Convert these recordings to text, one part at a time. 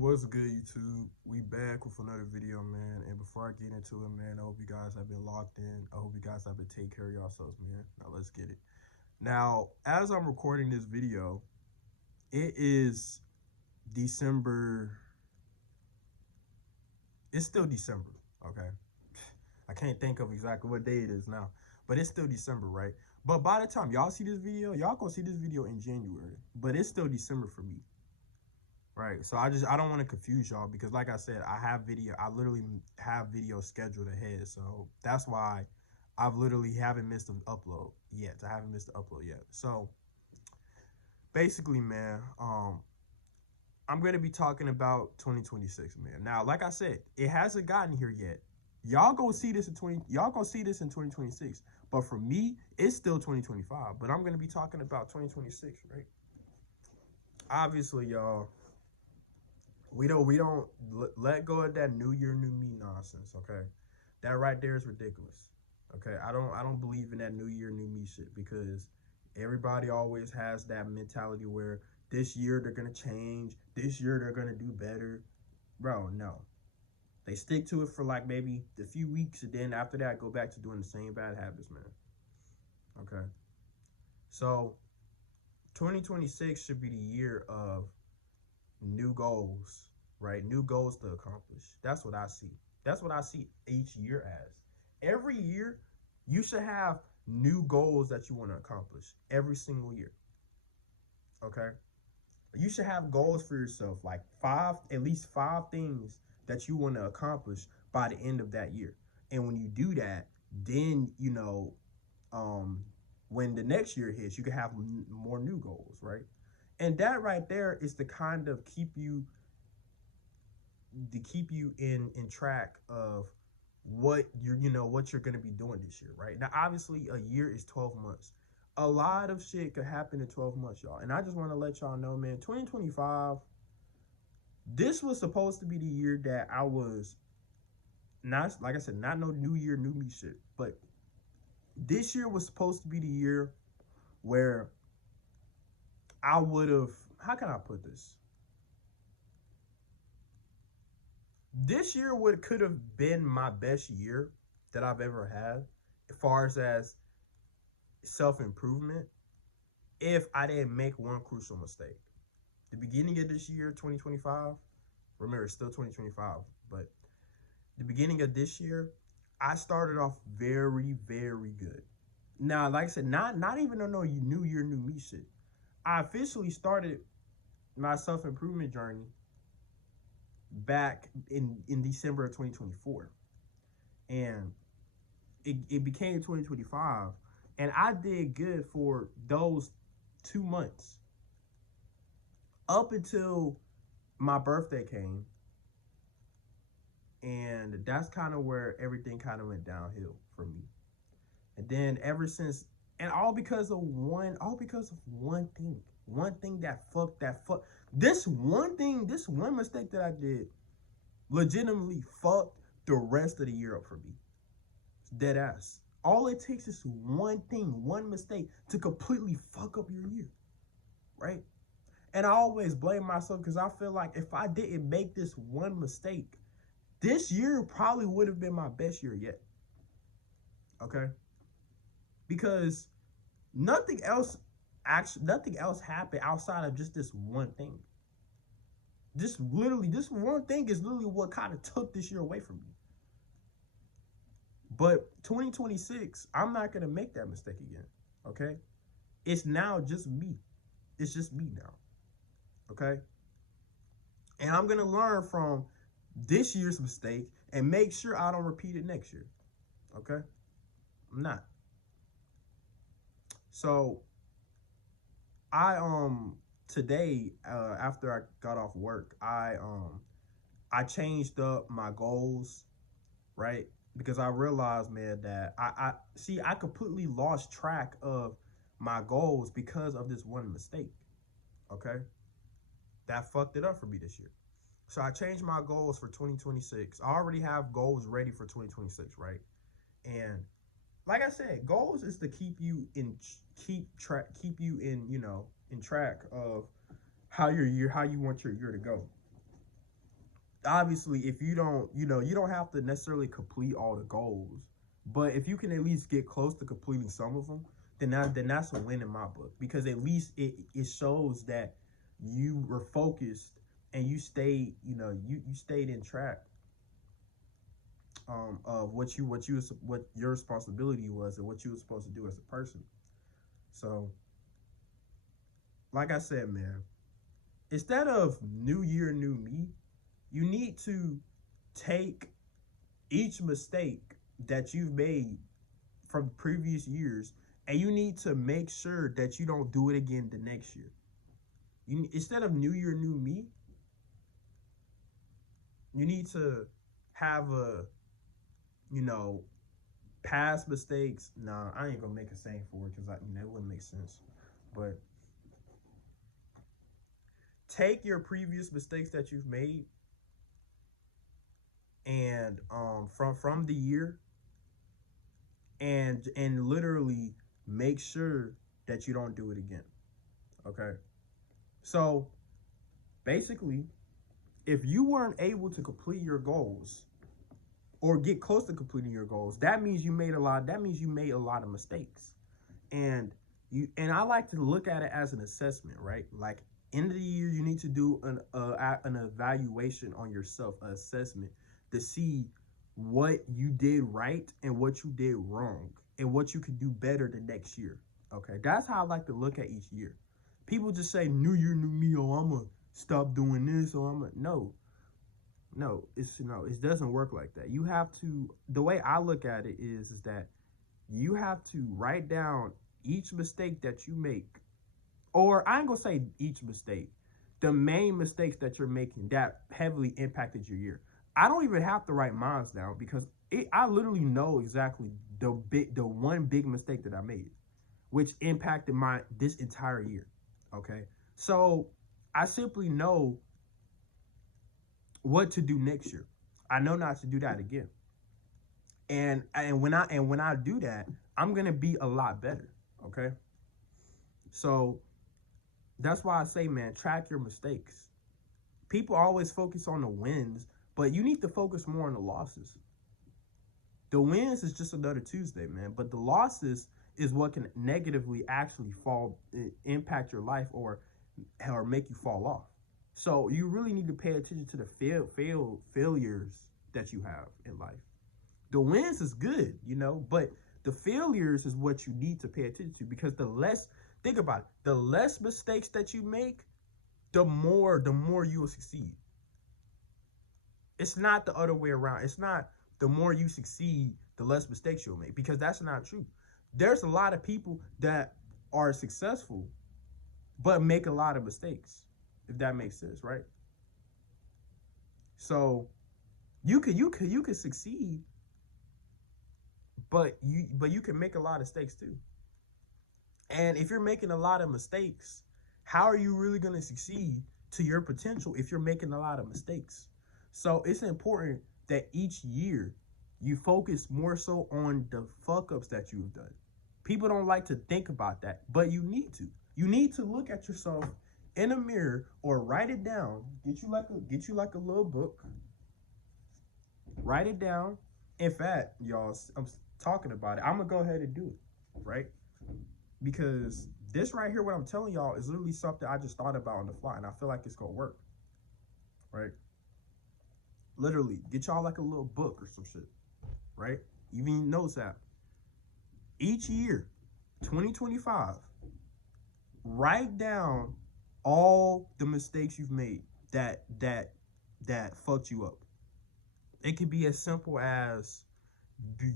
What's good, YouTube? We back with another video, man. And before I get into it, man, I hope you guys have been locked in. I hope you guys have been taking care of yourselves, man. Now let's get it. Now, as I'm recording this video, it is December. It's still December, okay? I can't think of exactly what day it is now, but it's still December, right? But by the time y'all see this video, y'all gonna see this video in January, but it's still December for me. Right. So I don't want to confuse y'all because like I said, I literally have video scheduled ahead. So that's why I've literally haven't missed an upload yet. I haven't missed the upload yet. So basically, man, I'm gonna be talking about 2026, man. Now, like I said, it hasn't gotten here yet. Y'all gonna see this in 2026. But for me, it's still 2025. But I'm gonna be talking about 2026, right? Obviously, y'all, we don't let go of that new year new me nonsense, okay? That right there is ridiculous. Okay? I don't believe in that new year new me shit because everybody always has that mentality where this year they're going to change, this year they're going to do better. Bro, no. They stick to it for like maybe a few weeks and then after that go back to doing the same bad habits, man. Okay? So, 2026 should be the year of new goals, right? New goals to accomplish. That's what I see. That's what I see each year as. Every year, you should have new goals that you want to accomplish every single year. Okay? You should have goals for yourself, like at least five things that you want to accomplish by the end of that year. And when you do that, then, um, when the next year hits, you can have more new goals, right? And that right there is to kind of keep you in track of what you're going to be doing this year, right? Now obviously a year is 12 months. A lot of shit could happen in 12 months, y'all, and I just want to let y'all know, man, 2025, this was supposed to be the year that I was not, like I said, not no new year new me shit, but this year was supposed to be the year where I would have, how can I put this year would could have been my best year that I've ever had as far as self-improvement if I didn't make one crucial mistake. The beginning of this year, 2025, remember it's still 2025, but the beginning of this year, I started off very, very good. Now, like I said, not even on no new year, new me shit. I officially started my self-improvement journey back in December of 2024. And it became 2025. And I did good for those 2 months up until my birthday came. And that's kind of where everything kind of went downhill for me. And then ever since, and all because of one thing this one mistake that I did legitimately fucked the rest of the year up for me. Dead ass. All it takes is one mistake to completely fuck up your year, right? And I always blame myself because I feel like if I didn't make this one mistake, this year probably would have been my best year yet. Okay? Because nothing else happened outside of just this one thing. This one thing is literally what kind of took this year away from me. But 2026, I'm not gonna make that mistake again. Okay? It's now just me. It's just me now. Okay? And I'm gonna learn from this year's mistake and make sure I don't repeat it next year. Okay? I'm not. So I today after I got off work, I changed up my goals, right? Because I realized, man, that I completely lost track of my goals because of this one mistake. Okay? That fucked it up for me this year. So I changed my goals for 2026. I already have goals ready for 2026, right? And like I said, goals is to keep you in track of how you want your year to go. obviously, if you don't, you don't have to necessarily complete all the goals, but if you can at least get close to completing some of them, then that's a win in my book, because at least it shows that you were focused and you stayed, you stayed in track of what your responsibility was and what you were supposed to do as a person. So, like I said, man, instead of new year, new me, you need to take each mistake that you've made from previous years, and you need to make sure that you don't do it again the next year. Instead of new year, new me, you need to have a, you know, past mistakes. Nah, I ain't gonna make a saying for it because it wouldn't make sense. But take your previous mistakes that you've made and from the year, and literally make sure that you don't do it again. Okay. So basically, if you weren't able to complete your goals or get close to completing your goals, that means you made a lot of mistakes. And I like to look at it as an assessment, right? Like, end of the year, you need to do an evaluation on yourself, an assessment, to see what you did right and what you did wrong and what you could do better the next year. Okay, that's how I like to look at each year. People just say new year, new me. Oh, I'm gonna stop doing this, or I'm gonna no. It doesn't work like that. You have to. The way I look at it is that you have to write down each mistake that you make, or I ain't gonna say each mistake, the main mistakes that you're making that heavily impacted your year. I don't even have to write mine down because I literally know exactly the one big mistake that I made, which impacted this entire year. Okay, so I simply know what to do next year. I know not to do that again. And when I do that, I'm gonna be a lot better. Okay, so that's why I say, man, track your mistakes. People always focus on the wins, but you need to focus more on the losses. The wins is just another Tuesday, man, but the losses is what can negatively actually impact your life or make you fall off. So you really need to pay attention to the failures that you have in life. The wins is good, but the failures is what you need to pay attention to, because think about it, the less mistakes that you make, the more you will succeed. It's not the other way around. It's not the more you succeed, the less mistakes you'll make, because that's not true. There's a lot of people that are successful but make a lot of mistakes, if that makes sense, right? So you could succeed, but you can make a lot of mistakes too. And if you're making a lot of mistakes, how are you really going to succeed to your potential if you're making a lot of mistakes? So it's important that each year you focus more so on the fuck ups that you've done. People don't like to think about that, but you need to. You need to look at yourself in a mirror or write it down. Get you like a little book. Write it down. In fact, y'all, I'm talking about it. I'm gonna go ahead and do it, right? Because this right here, what I'm telling y'all, is literally something I just thought about on the fly, and I feel like it's gonna work, right? Literally, get y'all like a little book or some shit, right? Even notes app. Each year, 2025, write down all the mistakes you've made that fucked you up. It could be as simple as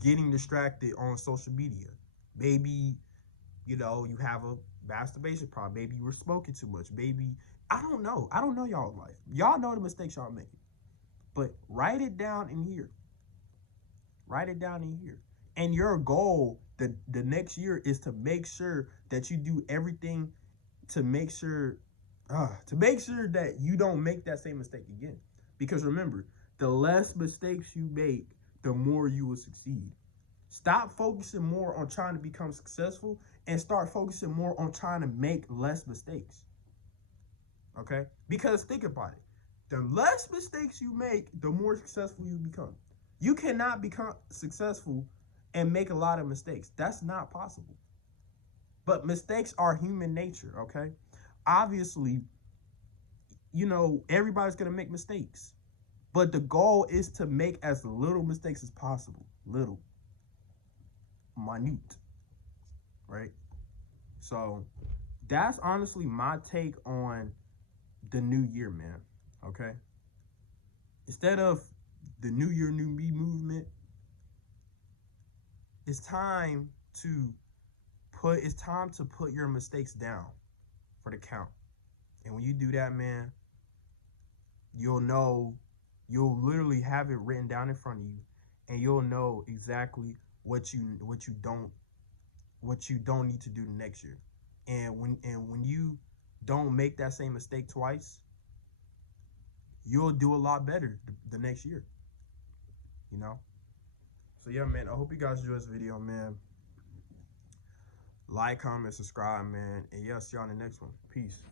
getting distracted on social media. Maybe, you have a masturbation problem. Maybe you were smoking too much. Maybe, I don't know. I don't know y'all's life. Y'all know the mistakes y'all making. But write it down in here. Write it down in here. And your goal the next year is to make sure that you do everything to make sure that you don't make that same mistake again. Because remember, the less mistakes you make, the more you will succeed. Stop focusing more on trying to become successful and start focusing more on trying to make less mistakes. Okay? Because think about it. The less mistakes you make, the more successful you become. You cannot become successful and make a lot of mistakes. That's not possible. But mistakes are human nature, okay? Obviously, you know, everybody's going to make mistakes. But the goal is to make as little mistakes as possible. Little. Minute. Right? So, that's honestly my take on the new year, man. Okay? Instead of the new year, new me movement, it's time to put your mistakes down for the count. And when you do that, man, you'll literally have it written down in front of you, and you'll know exactly what you don't need to do next year. And when you don't make that same mistake twice, you'll do a lot better the next year. You know? So yeah, man, I hope you guys enjoyed this video, man. Like, comment, subscribe, man. And yeah, see you on the next one. Peace.